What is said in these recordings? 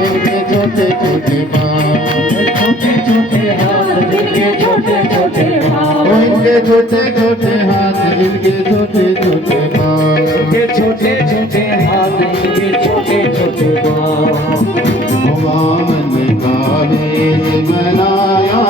जिनके छोटे छोटे पाँव, छोटे छोटे हाथ जिनके छोटे छोटे पाँव, इनके छोटे छोटे हाथ जिनके छोटे छोटे पाँव, इनके छोटे छोटे हाथ जिनके छोटे छोटे पाँव। वामन का भेष बनाया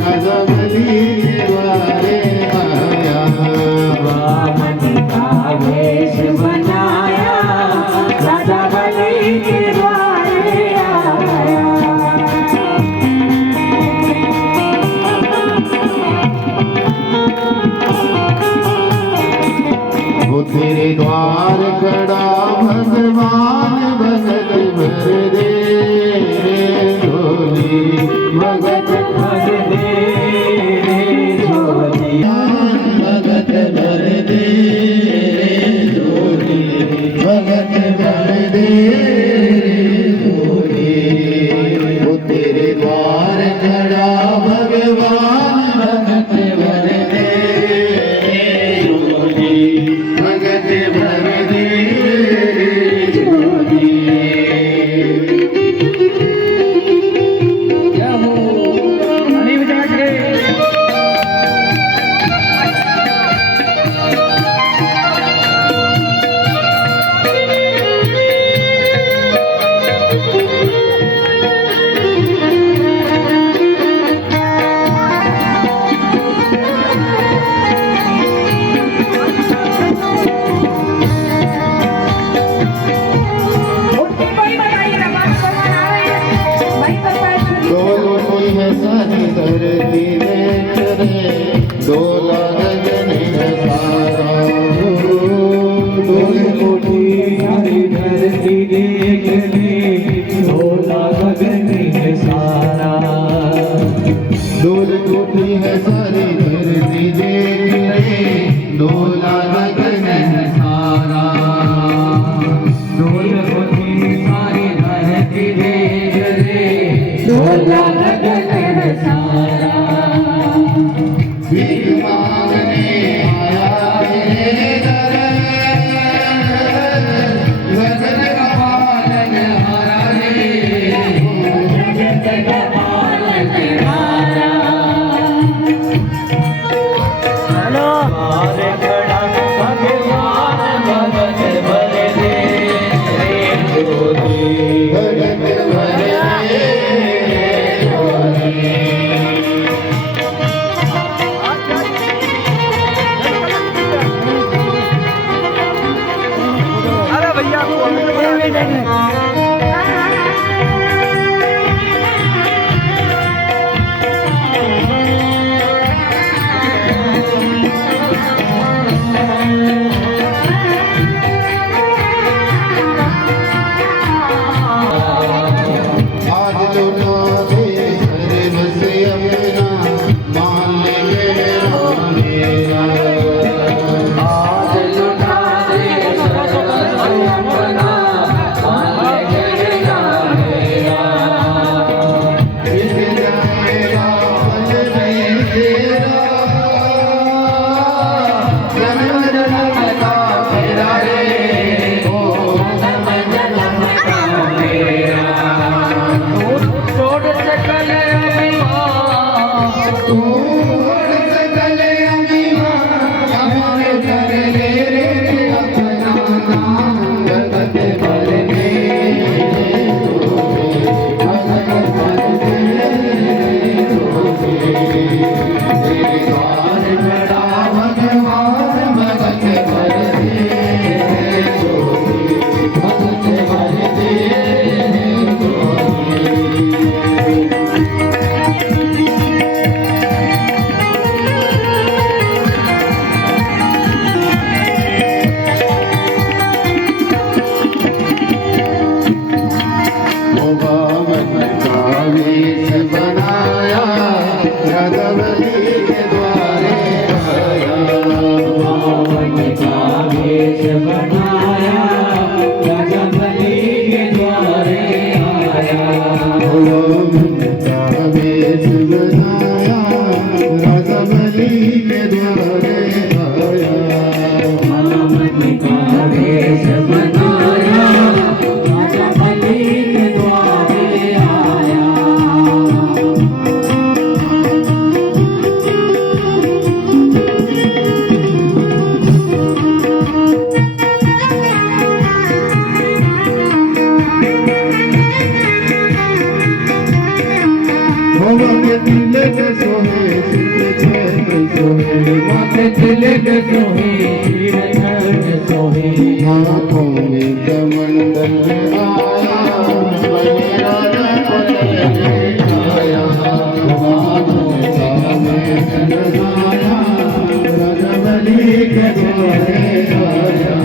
राजा बलि के द्वारे आया, वामन का वेश बनाया राजा बलि के द्वारे आया। वो तेरे द्वार खड़ा भगवान भगत भर दे झोली, भगत भर दे झोली, भगत भर दे झोली, भगत भर दे झोली। वो तेरे द्वार खड़ा भगवान भगत भर दे झोली, भगत भर दे झोली। क्या हो अरे बजा के सारी धरती में चले, डोला गगन है सारा, डोल उठी सारी धरती देख ले, डोला गगन है सारा, डोल उठी है सारी धरती देख ले, डोला गगन है सारा, डोल उठी सारी धरती देख ले, डोला गगन है सारा। भीख मांगने आया है दर, गगन का पालन हारा रे, जगत का पालनहारा। हेलो हमारे खड़ा भगवान भगत भर दे झोली, भगत भर दे झोली। अरे भैया आज लुटा दे सर्व से अपना, मान ले मेरा आज लुटा दे सर्व से अपना, मान के तिलक सोहे सिर सोहे माथे तिलक सोहे सिर धड़ सोहे हाथों में कमंडल आया बने राजा पटल आया हाथों में कमंडल आया रजबली के द्वारे आया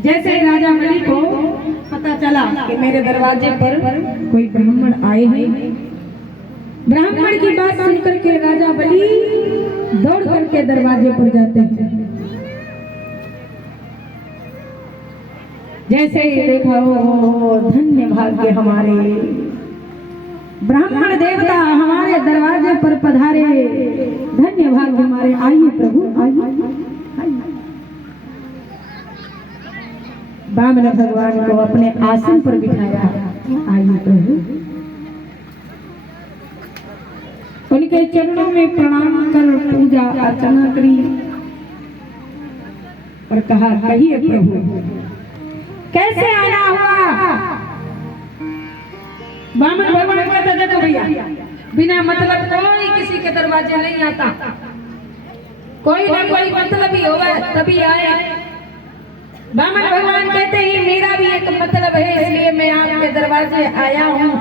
जैसे राजा बलि को पता चला कि मेरे दरवाजे पर कोई ब्राह्मण आए हैं, ब्राह्मण की बात सुनकर के राजा बलि दौड़ करके दरवाजे पर जाते हैं। जैसे ही देखा हो धन्य भाग्य हमारे ब्राह्मण देवता हमारे दरवाजे पर पधारे, धन्य भाग्य हमारे, आइए प्रभु आइए। वामन भगवान को अपने आसन पर बिठाया, आइए प्रभु। उनके चरणों में प्रणाम कर पूजा अर्चना करी और कहा, कहिए प्रभु कैसे आना हुआ। वामन भगवान कहते, देखो भैया बिना मतलब कोई किसी के दरवाजे नहीं आता, कोई ना कोई मतलब ही होगा तभी आए। वामन भगवान कहते हैं मेरा भी एक मतलब है, इसलिए मैं आपके दरवाजे आया हूँ,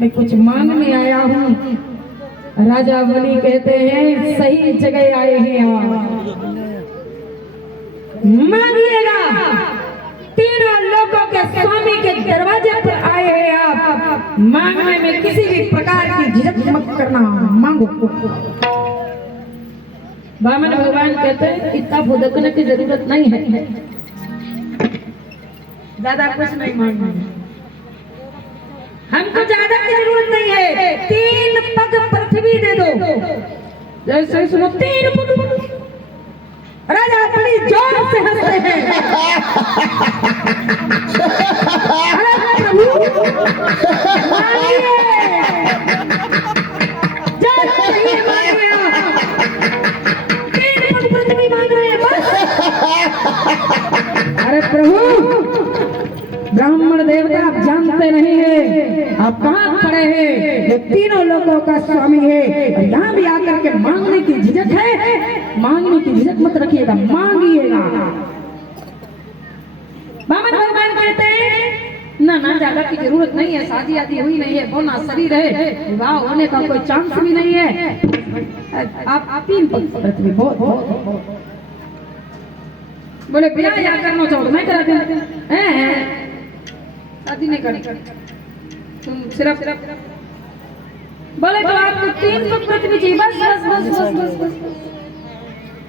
मैं कुछ मांगने आया हूँ। राजा बलि कहते हैं सही जगह आए हैं आप, मांगिएगा। तीनों लोगों के स्वामी के दरवाजे पर आए हैं आप, मांगने में किसी भी प्रकार की झिझक मत करना, मांगो। वामन भगवान कहते हैं इतना भुदकने की जरूरत नहीं है, ज्यादा कुछ नहीं मांगना, हमको ज्यादा की जरूरत नहीं है, 3 पग पृथ्वी दे दो। जैसे सुनो 3 पग, राजा बड़ी जोर से हंसते हैं। अरे प्रभु मांगिए, जोर से ही मांगिए, अरे प्रभु ब्राह्मण देवता आप जानते नहीं है, आप कहाँ खड़े हैं, ये तीनों लोगों का स्वामी है, और यहाँ भी आकर के मांगने की झिझक है, मांगने की झिझक मत रखिएगा, मांगिएगा। वामन भगवान कहते हैं ना ना ज्यादा की जरूरत नहीं है, शादी आदि हुई नहीं है, बोना शरीर है, विवाह होने का कोई चांस भी नहीं है। आप 3 पग पृथ्वी बहुत बोले ब्याह या करना चाहो मैं करा दूं, शादी नहीं करी तुम सिर्फ बोले तो आपको 3 पग पृथ्वी चाहिए, बस बस बस बस बस बस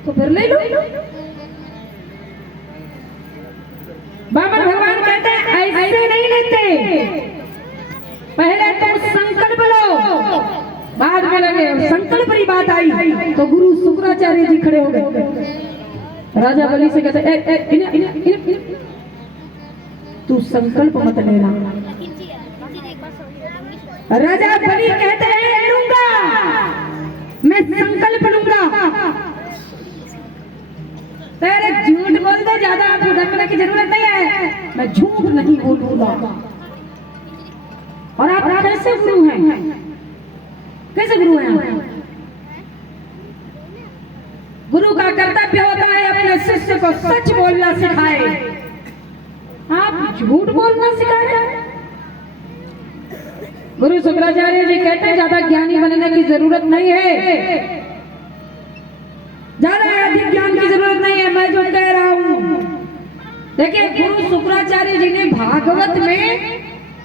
तो फिर ले लो। वामन भगवान कहते हैं ऐसे नहीं लेते, पहले तुम संकल्प लो, बाद में लगे। संकल्प की बात आई तो गुरु शुक्राचार्य जी खड़े हो गए। राजा बलि से कहते तू संकल्प मत लेना। राजा बलि कहते हैं लूंगा, मैं संकल्प लूंगा। तेरे झूठ बोलते ज्यादा आपको धमकने की जरूरत नहीं है, मैं झूठ नहीं बोलूंगा। और आप कैसे गुरु हैं, कैसे गुरु हैं? गुरु का कर्तव्य होता है अपने शिष्य को सच बोलना सिखाए, आप झूठ बोलना सिखा रहे हैं। गुरु शुक्राचार्य जी कहते हैं ज्यादा ज्ञानी बनने की जरूरत नहीं है, ज्यादा अधिक ज्ञान की जरूरत नहीं है, मैं जो कह रहा हूँ। देखिए गुरु शुक्राचार्य जी ने भागवत में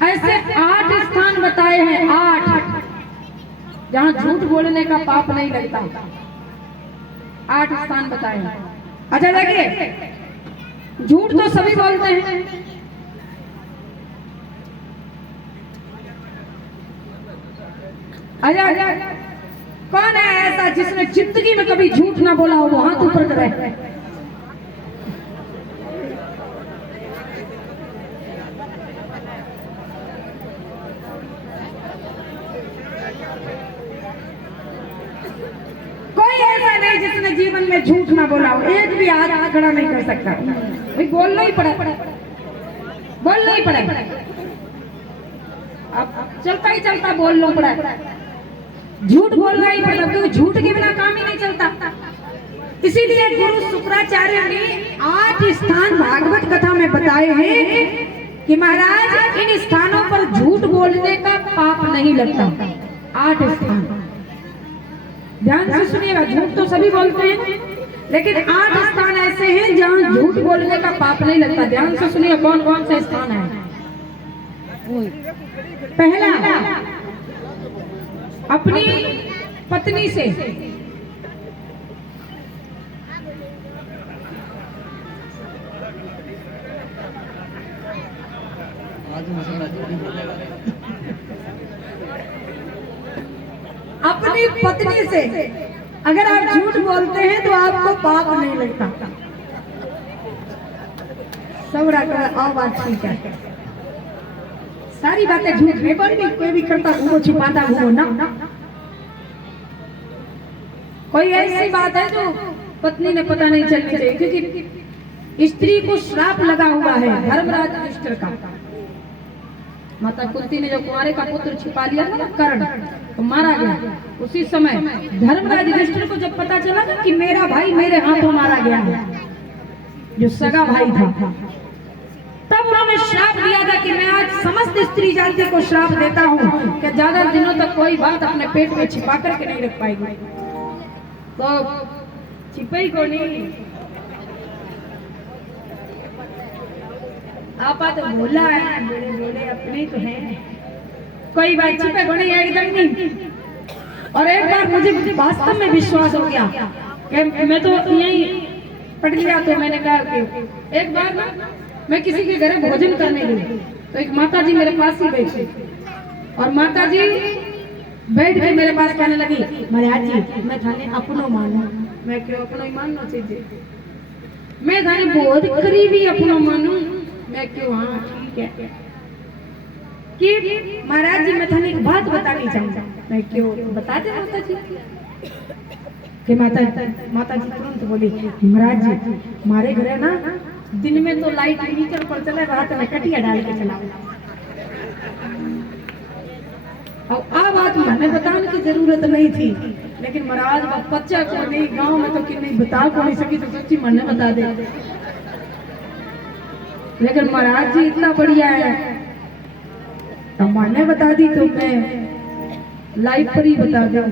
ऐसे 8 स्थान बताए हैं, 8 जहाँ झूठ बोलने का पाप नहीं लगता। 8 स्थान बताए। अच्छा देखिए, झूठ तो सभी बोलते हैं, अच्छा कौन है ऐसा जिसने जिंदगी में कभी झूठ ना बोला हो? वो हाथ ऊपर करे। जिसने जीवन में झूठ ना बोला हो, एक भी हाथ खड़ा नहीं कर सकता। भाई बोलना ही पड़ा, बोलना ही पड़ा। अब चलता ही चलता बोल लो पड़ा, झूठ बोलना ही पड़ा, क्योंकि झूठ के बिना काम ही नहीं चलता। इसीलिए गुरु शुक्राचार्य ने 8 स्थान भागवत कथा में बताए हैं कि महाराज इन स्थानों पर झूठ बोलने का पाप नहीं लगता। 8 स्थान ध्यान से सुनिएगा। झूठ तो सभी बोलते हैं, लेकिन 8 स्थान ऐसे हैं जहां झूठ बोलने का पाप नहीं लगता। ध्यान से सुनिए कौन कौन से स्थान है। पहला, अपनी पत्नी से अपनी पत्नी से अगर आप झूठ बोलते हैं तो आपको पाप नहीं लगता। सब बात ठीक है, सारी बातें झूठ नहीं बोलनी। कोई भी करता घूमो, छिपाता घूमो ना। कोई ऐसी बात है जो पत्नी ने पता नहीं चलनी चाहिए, क्योंकि स्त्री को श्राप लगा हुआ है धर्मराज युधिष्ठिर का। माता कुंती ने जो कुंवारे का पुत्र छिपा लिया था ना, कर्ण, तो मारा गया। उसी समय धर्मराज युधिष्ठिर को जब पता चला ना कि मेरा भाई मेरे हाथों मारा गया है, जो सगा भाई था, तब उन्होंने श्राप दिया था कि मैं आज समस्त स्त्री जाति को श्राप देता हूँ कि ज्यादा दिनों तक कोई बात अपने पेट में छिपा करके नहीं रख पाएगी। तो छिपे को नहीं, आपा तो बोला है, बोले बोले अपने तो है, कोई बात छिपे को नहीं, एकदम नहीं। और एक बार मुझे वास्तव में विश्वास हो गया कि मैं तो यही पढ़ लिया। तो मैंने कहा कि एक बार ना मैं किसी के घर भोजन करने गई, तो एक माता जी मेरे पास ही बैठी, और माता जी बैठ के मेरे पास कहने लगी, महाराज जी मैं थाने अपनो मानो। मैं क्यों अपनो ही मानना चाहिए? मैं थाने बहुत करीबी अपनो मानू। मैं क्यों? हाँ ठीक है। कि महाराज जी मैं थाने एक बात बतानी चाहूंगा। मैं क्यों? बता दे माता जी। कि माता जी तुरंत बोली, महाराज जी हमारे घर है ना, दिन में तो लाइट मीटर पर चले, रात में कटिया डाल के चला। और आ बात मैंने बताने की जरूरत नहीं थी, लेकिन महाराज बच्चा को नहीं, गांव में तो कि नहीं बता को नहीं सकी, तो सच्ची मैंने बता दे। लेकिन महाराज जी इतना बढ़िया है, तो मैंने बता दी, तो मैं लाइव पर ही बता दूं।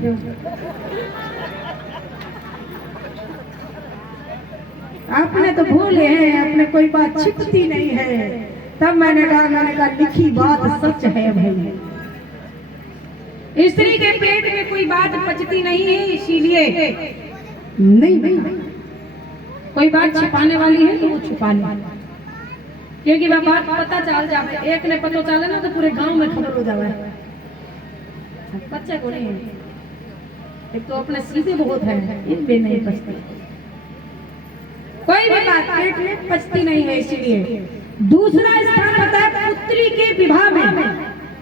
आपने तो भूले हैं, अपने कोई बात छिपती नहीं है। तब मैंने कहा लिखी बात सच है भाई। स्त्री के पेट में कोई बात पचती नहीं है, इसीलिए नहीं कोई बात छिपाने वाली है तो वो छुपा ले, क्योंकि वह बात पता चल जाए। एक ने पता चले ना तो पूरे गांव में खबर हो जाए। बच्चे को नहीं, एक तो अपने सीधे बहुत है, इन पे नहीं पचती कोई भी बात, पेट में पचती नहीं है। इसीलिए दूसरा स्थान बताया पुत्री के विवाह में।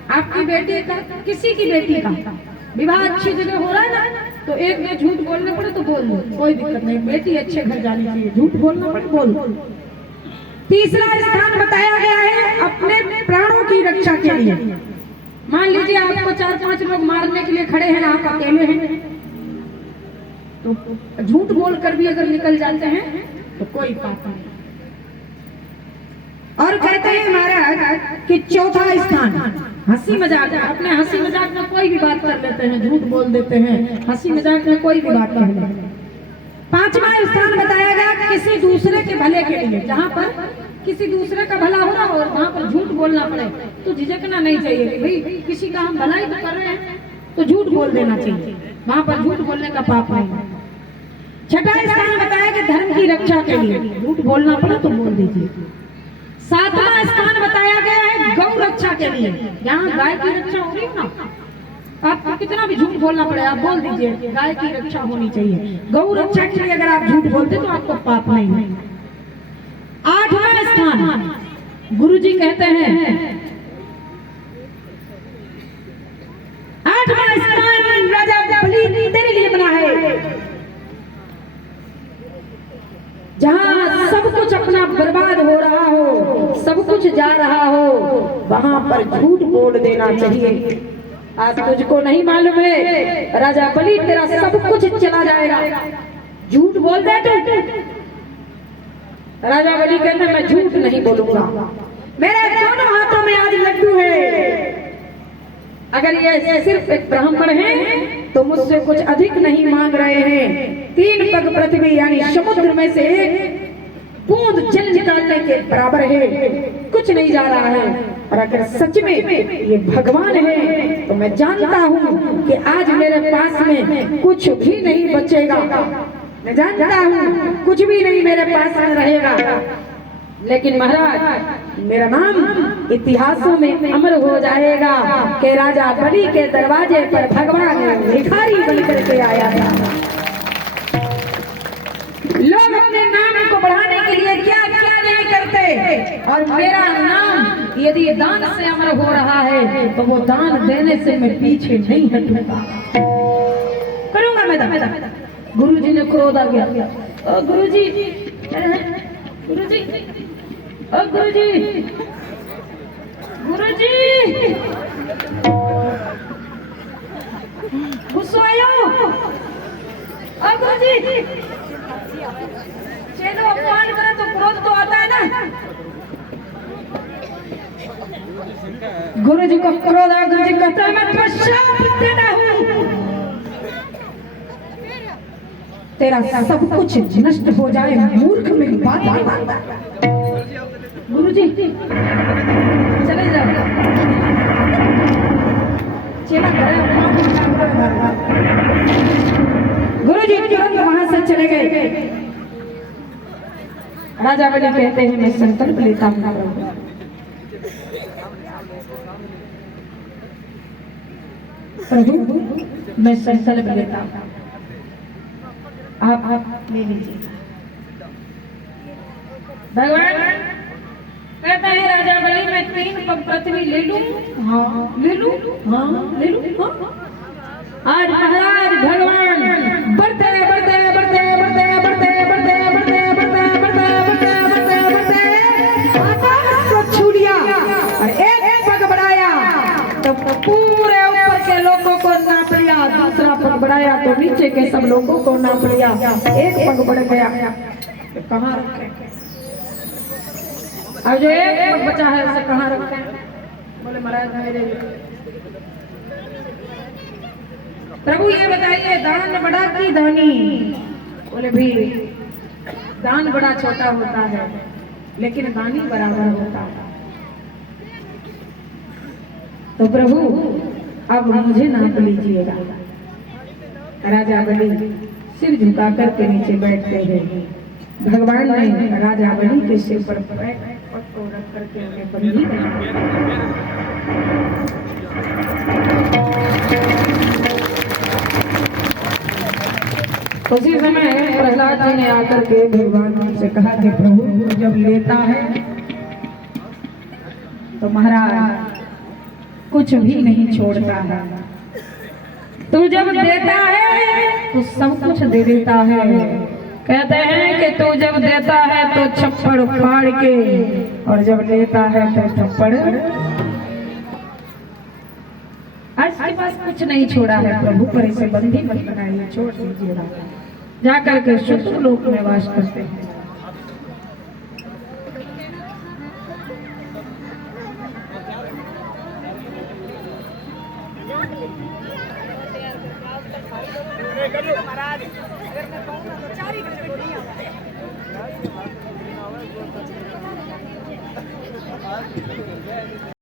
आपकी बेटी का, किसी की बेटी का विवाह अच्छी जगह हो रहा है ना, तो एक ने झूठ बोलने पड़े तो बोल दो, कोई दिक्कत नहीं। बेटी अच्छे घर जानी चाहिए, झूठ बोलना पड़े बोल दो। तीसरा स्थान बताया गया है अपने प्राणों की रक्षा के लिए। मान लीजिए आपको 4-5 लोग मारने के लिए खड़े हैं, आप अकेले हैं, तो झूठ बोलकर भी अगर निकल जाते हैं तो कोई पाप नहीं। और कहते हैं महाराज कि चौथा स्थान हंसी मजाक। अपने हंसी मजाक में कोई भी बात कर लेते हैं, झूठ बोल देते हैं, हंसी मजाक में कोई भी बात कर लेते हैं। पांचवा स्थान बताया गया किसी दूसरे के भले के लिए। जहाँ पर किसी दूसरे का भला हो रहा हो और वहाँ पर झूठ बोलना पड़े तो झिझकना नहीं चाहिए कि भाई किसी का हम भलाई तो कर रहे हैं, तो झूठ बोल देना चाहिए, वहां पर झूठ बोलने का पाप नहीं है। छठा स्थान बताया कि धर्म की रक्षा के लिए, झूठ बोलना पड़ा तो बोल दीजिए। सातवां स्थान बताया गया है गौ रक्षा के लिए, जहाँ गाय की रक्षा हो रही है ना, आपको कितना भी झूठ बोलना पड़े आप बोल दीजिए गाय की रक्षा होनी चाहिए। गौ रक्षा के लिए अगर आप झूठ बोलते तो आपको पाप नहीं है। आठवां स्थान गुरुजी कहते हैं, आठवां स्थान राजा बलि तेरे लिए बना है, जहां सब कुछ अपना बर्बाद हो रहा हो, सब कुछ जा रहा हो, वहां पर झूठ बोल देना चाहिए। आज तुझको नहीं मालूम है राजा बलि तेरा सब कुछ चला जाएगा, झूठ बोल दे तू। राजा बलि कहते मैं झूठ नहीं बोलूंगा, मेरे दोनों हाथों में आज लड्डू है, अगर ये सिर्फ एक ब्राह्मण है तो मुझसे कुछ अधिक नहीं मांग रहे हैं। 3 पग पृथ्वी यानी समुद्र में से एक बूंद जल निकालने के बराबर है, कुछ नहीं जा रहा है। और अगर सच में ये भगवान है तो मैं जानता हूँ कि आज मेरे पास में कुछ भी नहीं बचेगा, मैं जानता हूँ कुछ भी नहीं मेरे पास में रहेगा। लेकिन महाराज मेरा नाम इतिहासों में अमर हो जाएगा कि राजा बलि के दरवाजे पर भगवान भिखारी बनकर के आया था। लोग अपने नाम को बढ़ाने के लिए क्या क्या नहीं करते, और मेरा नाम यदि दान से अमर हो रहा है तो वो दान देने से मैं पीछे नहीं हटूंगा, करूंगा मैं दान। गुरुजी ने क्रोध आ गया, गुरुजी गुरुजी गुरुजी गुरुजी गुस्सा आयो, गुरुजी चलो अपमान करे तो क्रोध तो आता है ना। गुरुजी को क्रोध आया, गुरुजी कहता है मैं तुम्हें श्राप देता हूँ, तेरा सब कुछ नष्ट हो जाए, मूर्ख मेरी बात मानता। गुरुजी चले जाओ, चला गुरुजी तुरंत वहां से चले गए। राजा बलि कहते हैं मैं संकल्प लेता हूँ प्रभु, मैं संकल्प लेता हूँ, आप ले लीजिए। भगवान कहता है राजा बलि मैं 3 पग पृथ्वी ले लूं, हाँ ले लूं, हाँ ले लूं, हाँ। आज महाराज भगवान बढ़ते बढ़ते बढ़ते बढ़ते बढ़ते बढ़ते बढ़ते बढ़ते बढ़ते बढ़ते बढ़ते आकाश को छू लिया और एक पग बढ़ाया तो पूरे ऊपर के लोगों को नाप लिया, दूसरा पग बढ़ाया तो नीचे के सब लोगों को नाप लिया, एक पग बढ़ गया तो कहाँ रखे, अब जो एक पग बचा है उसे कहाँ रखे? बोले महाराज मेरे प्रभु ये बताइए दान बड़ा की दानी? बोले भी दान बड़ा छोटा होता है लेकिन दानी बराबर होता है। तो प्रभु अब मुझे नाप लीजिएगा। राजा बलि सिर झुका करके नीचे बैठते हैं। भगवान ने राजा बलि के सिर पर पग को रख करके उन्हें बंदी बनाया। उसी समय प्रहलाद जी ने आकर के भगवान से कहा कि प्रभु जब लेता है तो महाराज कुछ भी नहीं छोड़ता है, तू जब देता है तो सब कुछ दे देता है। कहते हैं कि तू जब देता है तो छप्पड़ फाड़ के और जब लेता है तो थप्पड़। आज के पास कुछ नहीं छोड़ा है प्रभु, पर इसे बंदी मत बनाइए, छोड़ दीजिएगा, जाकर के शत्रु लोक में वास करते हैं।